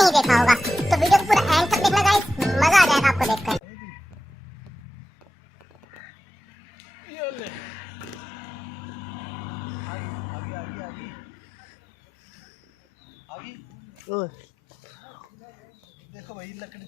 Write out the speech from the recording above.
नहीं देखा होगा तो वीडियो को पूरा एंड तक देखना गाइस, मजा आ जाएगा आपको देखकर। देखो भाई लकड़ी